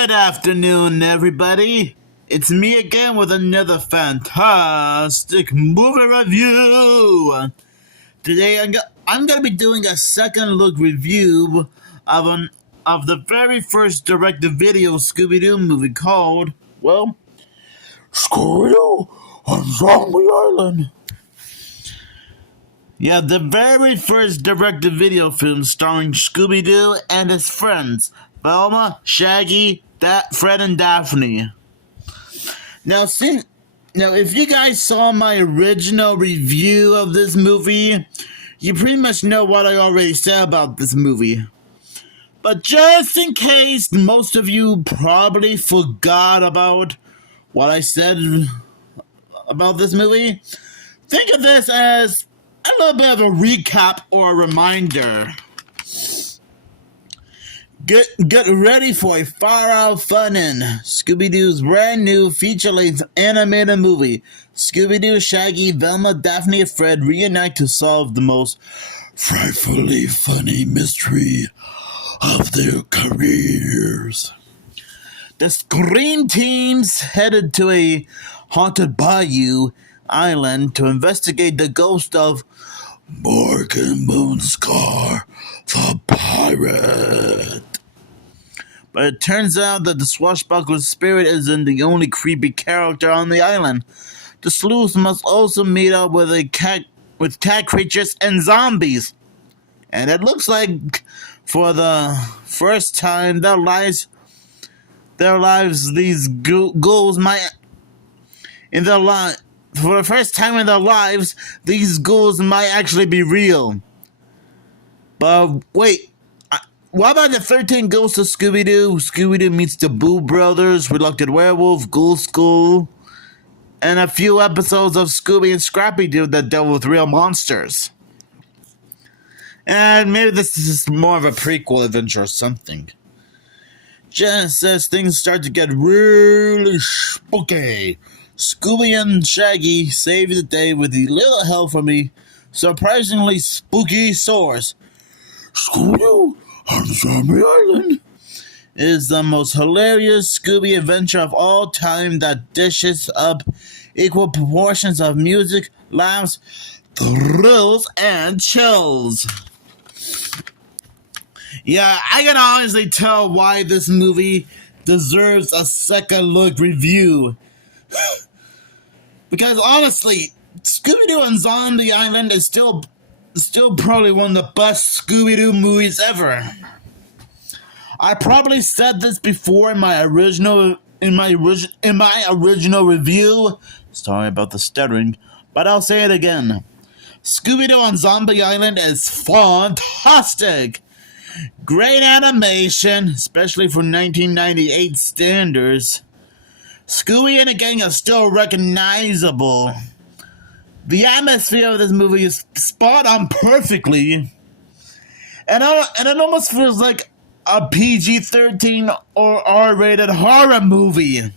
Good afternoon, everybody. It's me again with another fantastic movie review. Today, I'm gonna be doing a second look review of the very first direct-to-video Scooby-Doo movie called, well, Scooby-Doo on Zombie Island. Yeah, the very first direct-to-video film starring Scooby-Doo and his friends, Velma, Shaggy, Fred, and Daphne. Now, if you guys saw my original review of this movie, you pretty much know what I already said about this movie. But just in case most of you probably forgot about what I said about this movie, think of this as a little bit of a recap or a reminder. Get ready for a far-out fun in Scooby-Doo's brand new feature-length animated movie. Scooby-Doo, Shaggy, Velma, Daphne, and Fred reunite to solve the most frightfully funny mystery of their careers. The Scream teams headed to a haunted bayou island to investigate the ghost of Morgan Moonscar, the pirate. But it turns out that the swashbuckler spirit isn't the only creepy character on the island. The sleuths must also meet up with cat creatures and zombies. And it looks like for the first time these ghouls might actually be real. But wait. What about the 13 Ghosts of Scooby-Doo? Scooby-Doo meets the Boo Brothers, Reluctant Werewolf, Ghoul School, and a few episodes of Scooby and Scrappy-Doo that dealt with real monsters. And maybe this is more of a prequel adventure or something. Just as things start to get really spooky, Scooby and Shaggy save the day with a little help from a surprisingly spooky source. Scooby-Doo on Zombie Island is the most hilarious Scooby adventure of all time that dishes up equal proportions of music, laughs, thrills, and chills. Yeah, I can honestly tell why this movie deserves a second look review. Because honestly, Scooby-Doo on Zombie Island is still probably one of the best Scooby-Doo movies ever. I probably said this before in my original review. Sorry about the stuttering, but I'll say it again. Scooby-Doo on Zombie Island is fantastic. Great animation, especially for 1998 standards. Scooby and the gang are still recognizable. The atmosphere of this movie is spot on perfectly, and it almost feels like a PG-13 or R-rated horror movie. And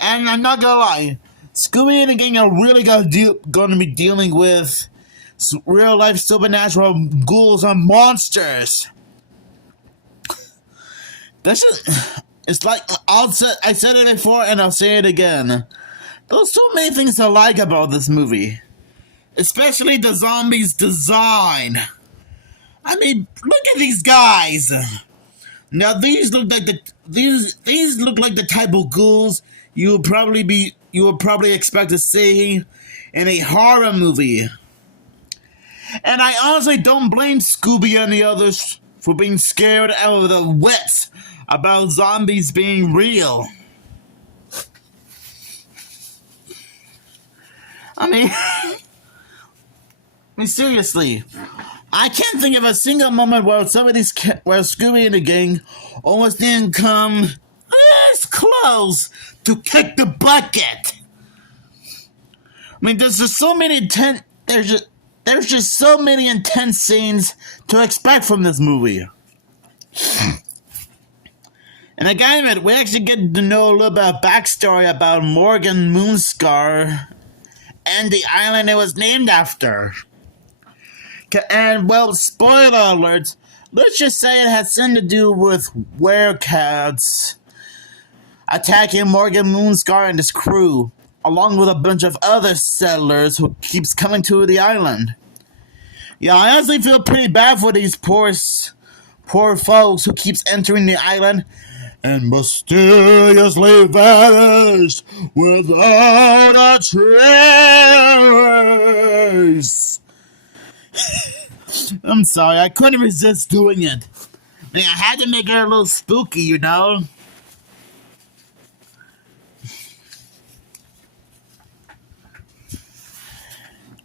I'm not gonna lie, Scooby and the gang are really going to be dealing with real-life supernatural ghouls and monsters. It's like I said it before and I'll say it again. There's so many things I like about this movie, especially the zombies' design. I mean, look at these guys. Now these look like the type of ghouls you would probably expect to see in a horror movie. And I honestly don't blame Scooby and the others for being scared out of the wits about zombies being real. I mean, seriously, I can't think of a single moment where where Scooby and the gang almost didn't come this close to kick the bucket. I mean, there's just so many intense scenes to expect from this movie. And again, we actually get to know a little bit of backstory about Morgan Moonscar and the island it was named after. And, well, spoiler alerts, Let's just say it has something to do with werecats attacking Morgan Moonscar and his crew, along with a bunch of other settlers who keeps coming to the island. Yeah, I honestly feel pretty bad for these poor folks who keeps entering the island and mysteriously vanished without a trace. I'm sorry, I couldn't resist doing it. I mean, I had to make it a little spooky, you know?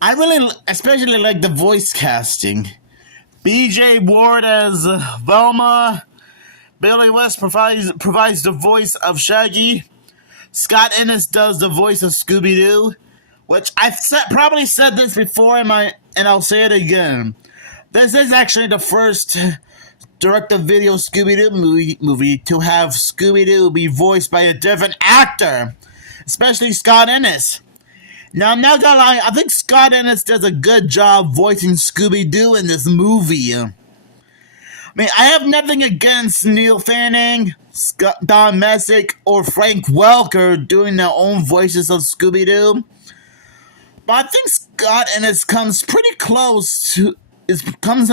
I really, especially like the voice casting. BJ Ward as Velma. Billy West provides the voice of Shaggy. Scott Ennis does the voice of Scooby-Doo, which probably said this before and I'll say it again. This is actually the first direct-to-video Scooby-Doo movie to have Scooby-Doo be voiced by a different actor, especially Scott Ennis. Now, I'm not gonna lie, I think Scott Ennis does a good job voicing Scooby-Doo in this movie. I mean, I have nothing against Neil Fanning, Don Messick, or Frank Welker doing their own voices of Scooby-Doo, but I think Scott Ennis comes in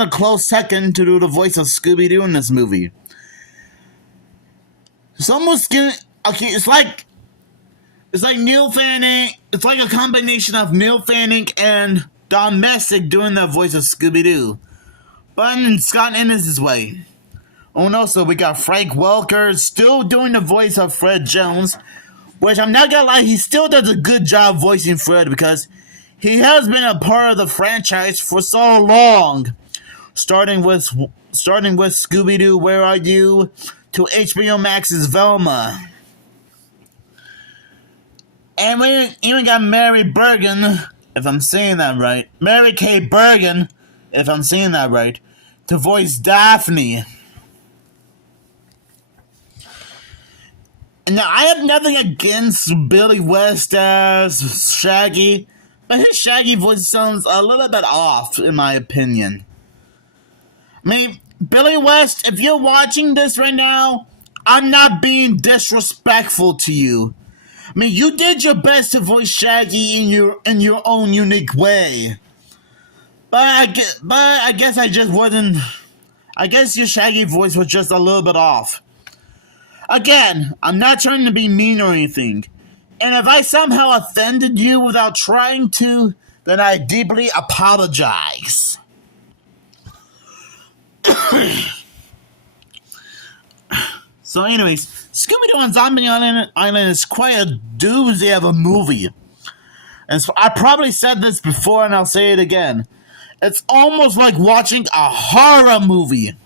a close second to do the voice of Scooby-Doo in this movie. It's almost it's like Neil Fanning. It's like a combination of Neil Fanning and Don Messick doing the voice of Scooby-Doo, but in Scott Ennis' way. Oh no, so we got Frank Welker still doing the voice of Fred Jones, which I'm not gonna lie, he still does a good job voicing Fred because he has been a part of the franchise for so long, starting with Scooby-Doo, Where Are You, to HBO Max's Velma. And we even got Mary Bergen, if I'm saying that right. Mary Kay Bergen, if I'm saying that right, to voice Daphne. Now, I have nothing against Billy West as Shaggy, but his Shaggy voice sounds a little bit off, in my opinion. I mean, Billy West, if you're watching this right now, I'm not being disrespectful to you. I mean, you did your best to voice Shaggy in your own unique way. But I guess I just wasn't. I guess your Shaggy voice was just a little bit off. Again, I'm not trying to be mean or anything. And if I somehow offended you without trying to, then I deeply apologize. So anyways, Scooby-Doo on Zombie Island is quite a doozy of a movie. And so I probably said this before and I'll say it again. It's almost like watching a horror movie.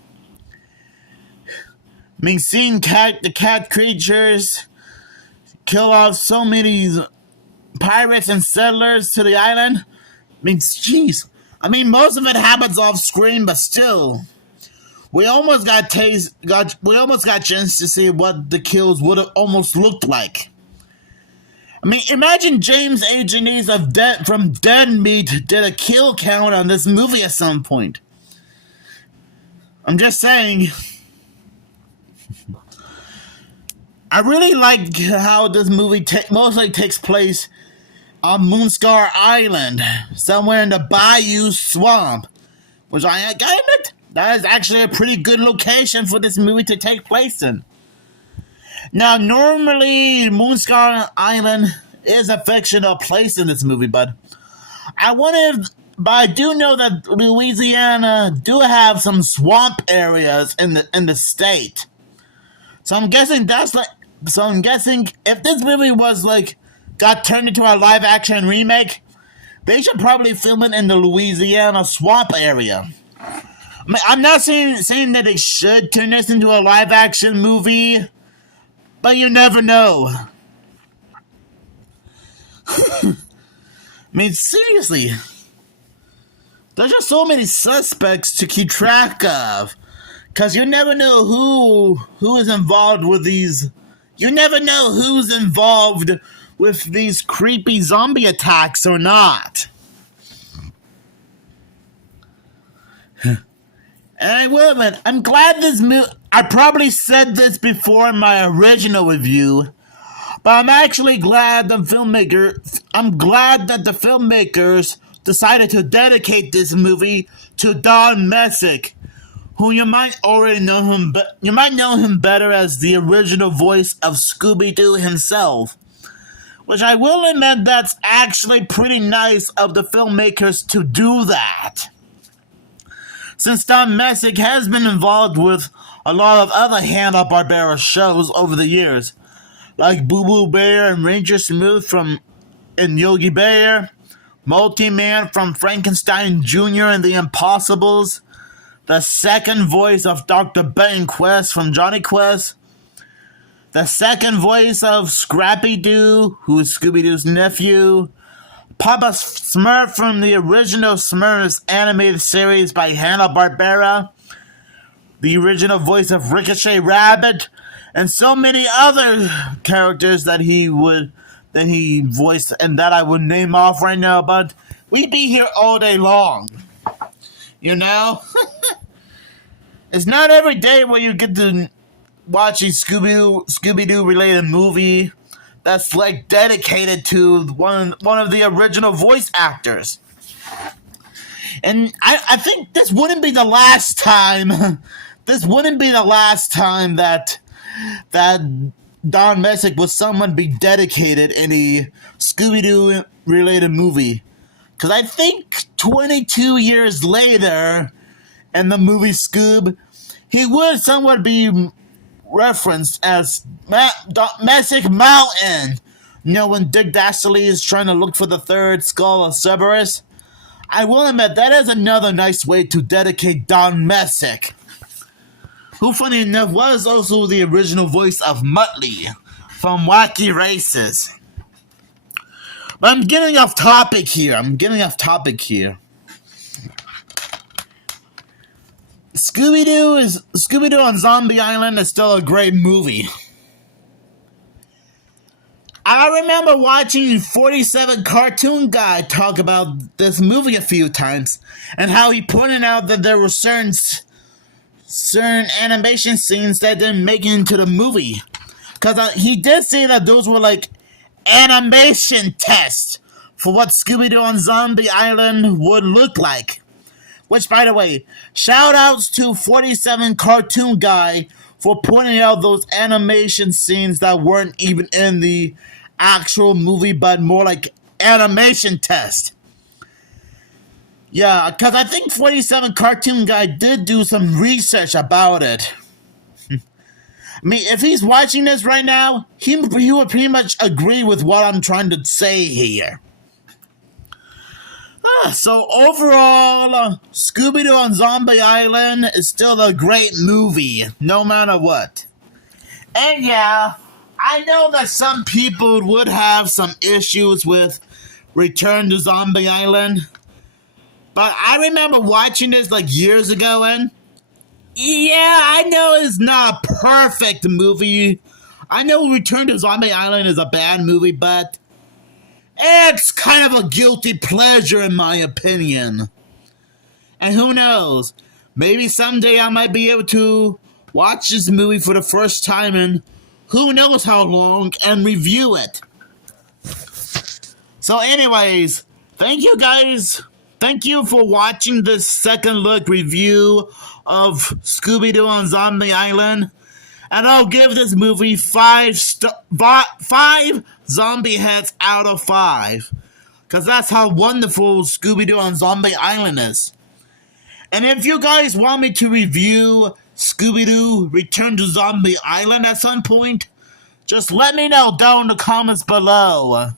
I mean, seeing the cat creatures kill off so many pirates and settlers to the island. I mean, jeez. I mean, most of it happens off screen, but still. We almost got chance to see what the kills would have almost looked like. I mean, imagine James A. Janice from Dead Meat did a kill count on this movie at some point. I'm just saying. I really like how this movie mostly takes place on Moonscar Island, somewhere in the Bayou Swamp, which I admit, that is actually a pretty good location for this movie to take place in. Now, normally, Moonscar Island is a fictional place in this movie, but I do know that Louisiana do have some swamp areas in the state. So I'm guessing if this movie got turned into a live action remake, they should probably film it in the Louisiana swamp area. I mean, I'm not saying that they should turn this into a live action movie, but you never know. I mean, seriously. There's just so many suspects to keep track of. Because you never know who is involved with these. You never know who's involved with these creepy zombie attacks or not. Hey, wait a minute. I'm glad this movie. I probably said this before in my original review, but I'm actually glad the filmmaker. I'm glad that the filmmakers decided to dedicate this movie to Don Messick, who you might already know him. But you might know him better as the original voice of Scooby-Doo himself. Which I will admit that's actually pretty nice of the filmmakers to do that. Since Don Messick has been involved with a lot of other Hanna-Barbera shows over the years, like Boo Boo Bear and Ranger Smooth and Yogi Bear, Multi-Man from Frankenstein Jr. and the Impossibles, the second voice of Dr. Ben Quest from Johnny Quest, the second voice of Scrappy-Doo, who is Scooby-Doo's nephew, Papa Smurf from the original Smurfs animated series by Hanna-Barbera, the original voice of Ricochet Rabbit, and so many other characters that he voiced and that I would name off right now, but we'd be here all day long. You know? It's not every day where you get to watch a Scooby-Doo related movie that's like dedicated to one of the original voice actors. And I think this wouldn't be the last time that Don Messick would someone be dedicated in a Scooby-Doo related movie. Because I think 22 years later in the movie Scoob, he would somewhat be referenced as Messick Mountain. You know, when Dick Dastardly is trying to look for the third skull of Cerberus. I will admit, that is another nice way to dedicate Don Messick, who, funny enough, was also the original voice of Muttley from Wacky Races. But I'm getting off topic here. Scooby-Doo on Zombie Island is still a great movie. I remember watching 47 Cartoon Guy talk about this movie a few times, and how he pointed out that there were certain animation scenes that didn't make it into the movie. Because he did say that those were like animation tests for what Scooby-Doo on Zombie Island would look like. Which, by the way, shout outs to 47 Cartoon Guy for pointing out those animation scenes that weren't even in the actual movie, but more like animation test. Yeah, because I think 47 Cartoon Guy did do some research about it. I mean, if he's watching this right now, he would pretty much agree with what I'm trying to say here. So overall, Scooby-Doo on Zombie Island is still a great movie, no matter what. And yeah, I know that some people would have some issues with Return to Zombie Island, but I remember watching this like years ago, and yeah, I know it's not a perfect movie. I know Return to Zombie Island is a bad movie, but it's kind of a guilty pleasure in my opinion. And who knows, maybe someday I might be able to watch this movie for the first time in who knows how long and review it. So anyways, thank you guys. Thank you for watching this second look review of Scooby-Doo on Zombie Island. And I'll give this movie 5 zombie heads out of 5. Because that's how wonderful Scooby-Doo on Zombie Island is. And if you guys want me to review Scooby-Doo Return to Zombie Island at some point, just let me know down in the comments below.